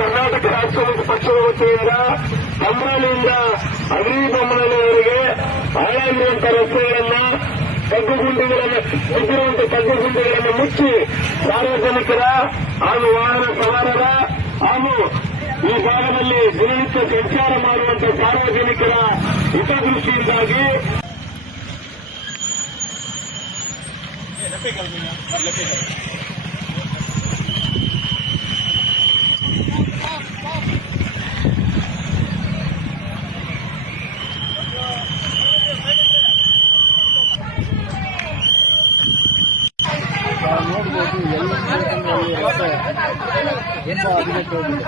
ಕರ್ನಾಟಕ ರಾಷ್ಟ್ರ ಸಮಿತಿ ಪಕ್ಷದ ವತಿಯಿಂದ ತಮ್ಮಳ್ಳಿಯಿಂದ ಅಗ್ರಿಬೊಮ್ಮನಹಳ್ಳಿಯವರೆಗೆ ಹಾಳಾಗಿರುವಂತಹ ರಸ್ತೆಗಳನ್ನ ಬಿದ್ದಿರುವಂತಹ ತಗ್ಗುಗುಂಡಿಗಳನ್ನು ಮುಚ್ಚಿ ಸಾರ್ವಜನಿಕರ ಹಾಗೂ ವಾಹನ ಸವಾರರ ಹಾಗೂ ಈ ಭಾಗದಲ್ಲಿ ದಿನನಿತ್ಯ ಸಂಚಾರ ಮಾಡುವಂತಹ ಸಾರ್ವಜನಿಕರ ಹಿತದೃಷ್ಟಿಯಿಂದಾಗಿ ನೋಡ್ಬೋದು ಎಲ್ಲ ರಸ್ತೆ ತುಂಬ ಅಭಿವೃದ್ಧಿ ಹೋಗಿದೆ.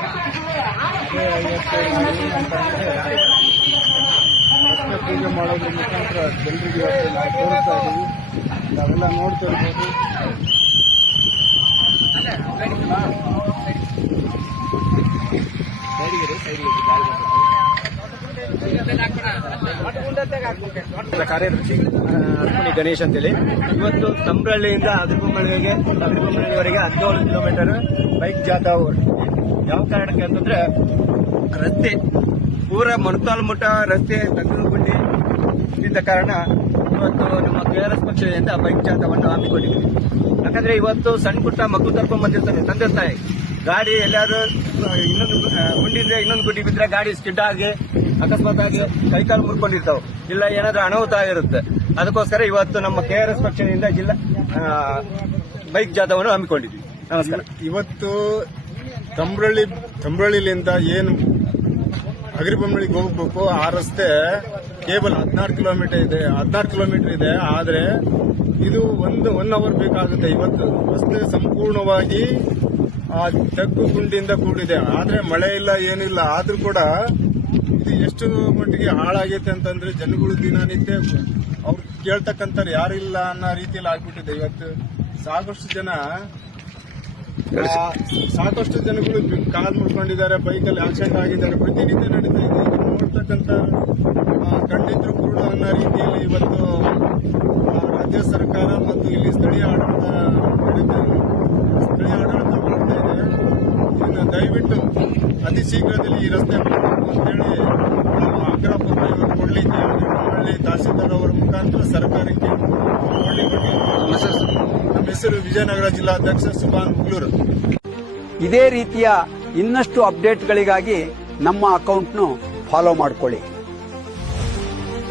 ರಸ್ತೆ ಪೂಜೆ ಮಾಡೋದ್ರ ಮುಖಾಂತರ ಜನರಿಗೆ ನಾವು ತೋರಿಸ್ತಾ ಇದ್ದೀವಿ. ನಾವೆಲ್ಲ ನೋಡ್ತಾ ಇರ್ಬೋದು. ಕಾರ್ಯದರ್ಶಿ ಅರ್ಪಣಿ ಗಣೇಶ್ ಅಂತೇಳಿ ಇವತ್ತು ತಮ್ರಳ್ಳಿಯಿಂದ ಅಗ್ರಿಬೊಮ್ಮನಹಳ್ಳಿವರೆಗೆ 17 ಕಿಲೋಮೀಟರ್ ಬೈಕ್ ಜಾಥಾ ಯಾವ ಕಾರಣಕ್ಕೆ ಅಂತಂದ್ರೆ ರಸ್ತೆ ಪೂರ ಮೊಣಕಾಲ್ಮುಟ್ಟ ರಸ್ತೆ ತಗ್ಗುಗುಂಡಿ ಇದ್ದ ಕಾರಣ ಇವತ್ತು ನಮ್ಮ ಕೆಆರ್ಎಸ್ ಪಕ್ಷದಿಂದ ಬೈಕ್ ಜಾಥಾವನ್ನು ಹಮ್ಮಿಕೊಂಡಿದ್ದೀವಿ. ಯಾಕಂದ್ರೆ ಇವತ್ತು ಸಣ್ಣ ಪುಟ್ಟ ಮಕ್ಕಳು ಕರ್ಕೊಂಡ್ ಬಂದಿರ್ತಾರೆ ತಂದೆ ತಾಯಿ, ಗಾಡಿ ಎಲ್ಲಾರು ಇನ್ನೊಂದು ಗುಂಡಿಯಿಂದ ಇನ್ನೊಂದು ಗುಂಡಿ ಬಿದ್ರೆ ಗಾಡಿ ಸ್ಕಿಡ್ ಆಗಿ ಅಕಸ್ಮಾತ್ ಆಗಿ ಕೈಕಾಲು ಮುರ್ಕೊಂಡಿರ್ತಾವೆ, ಇಲ್ಲ ಏನಾದ್ರೂ ಅನಾಹುತ ಆಗಿರುತ್ತೆ. ಅದಕ್ಕೋಸ್ಕರ ಇವತ್ತು ನಮ್ಮ ಕೆಆರ್ಎಸ್ ಪಕ್ಷದಿಂದ ಜಿಲ್ಲಾ ಬೈಕ್ ಜಾಥಾವನ್ನು ಹಮ್ಮಿಕೊಂಡಿದ್ವಿ. ನಮಸ್ಕಾರ. ಇವತ್ತು ತಮ್ರಳ್ಳಿಲಿಂದ ಏನು ಅಗ್ರಿಬೊಮ್ಮನಹಳ್ಳಿಗೆ ಹೋಗ್ಬೇಕು ಆ ರಸ್ತೆ ಕೇವಲ 16 ಕಿಲೋಮೀಟರ್ ಇದೆ. ಆದ್ರೆ ಇದು 1 ಅವರ್ ಬೇಕಾಗುತ್ತೆ. ಇವತ್ತು ರಸ್ತೆ ಸಂಪೂರ್ಣವಾಗಿ ಆ ತಗ್ಗು ಗುಂಡಿಯಿಂದ ಕೂಡಿದೆ. ಆದ್ರೆ ಮಳೆ ಇಲ್ಲ ಏನಿಲ್ಲ, ಆದ್ರೂ ಕೂಡ ಇದು ಎಷ್ಟು ಮಟ್ಟಿಗೆ ಹಾಳಾಗೈತೆ ಅಂತಂದ್ರೆ ಜನಗಳು ದಿನನಿತ್ಯ ಅವ್ರು ಕೇಳ್ತಕ್ಕಂಥ ಯಾರಿಲ್ಲ ಅನ್ನೋ ರೀತಿಯಲ್ಲಿ ಆಗ್ಬಿಟ್ಟಿದೆ. ಇವತ್ತು ಸಾಕಷ್ಟು ಜನಗಳು ಕಾಲ್ ಮುಡ್ಕೊಂಡಿದ್ದಾರೆ, ಬೈಕಲ್ಲಿ ಆಕ್ಸಿಡೆಂಟ್ ಆಗಿದ್ದಾರೆ, ಪ್ರತಿನಿತ್ಯ ನಡೀತಾ ಇದೆ. ನೋಡ್ತಕ್ಕಂಥ ಖಂಡಿತರು ಕೂಡ ಅನ್ನೋ ರೀತಿಯಲ್ಲಿ ಇವತ್ತು ರಾಜ್ಯ ಸರ್ಕಾರ ಮತ್ತು ಇಲ್ಲಿ ಸ್ಥಳೀಯ ಆಡಳಿತ ಮಾಡ್ತಾ ಇದೆ. ಇನ್ನು ದಯವಿಟ್ಟು ಅತಿ ಶೀಘ್ರದಲ್ಲಿ ಈ ರಸ್ತೆ ಮಾಡಬೇಕು ಅಂತೇಳಿ ನಾವು ಆಗ್ರಹಪೂರ್ವಕ ಕೊಡಲಿಕ್ಕೆ ಅಗ್ರಿಬೊಮ್ಮನಹಳ್ಳಿ ತಹಸೀಲ್ದಾರ್ ಅವರ ಮುಖಾಂತರ ಸರ್ಕಾರಕ್ಕೆ ನಮ್ಮ ಹೆಸರು ವಿಜಯನಗರ ಜಿಲ್ಲಾಧ್ಯಕ್ಷ ಸುಭಾನ್ ಮುಗ್ಲೂರು. ಇದೇ ರೀತಿಯ ಇನ್ನಷ್ಟು ಅಪ್ಡೇಟ್ಗಳಿಗಾಗಿ ನಮ್ಮ ಅಕೌಂಟ್ನು ಫಾಲೋ ಮಾಡಿಕೊಳ್ಳಿ.